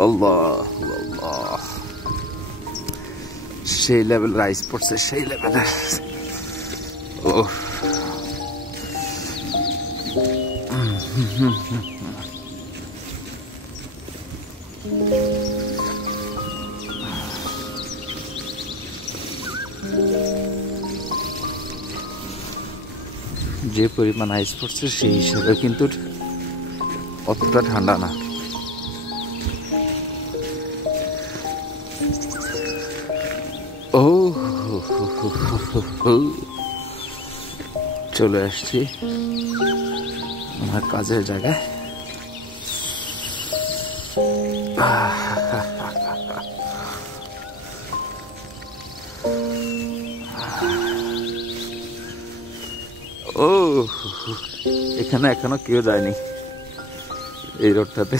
আল্লাহ আল্লাহ, সেই level rice পড়ছে, সেই লেভেলের। ও যে পরিমাণ আইস পড়ছে সেই হিসাবে কিন্তু অতটা ঠান্ডা না। ও চলে আসছি আমার কাজের জায়গায়। ও এখানে এখনো কেউ যায়নি এই রোডটাতে।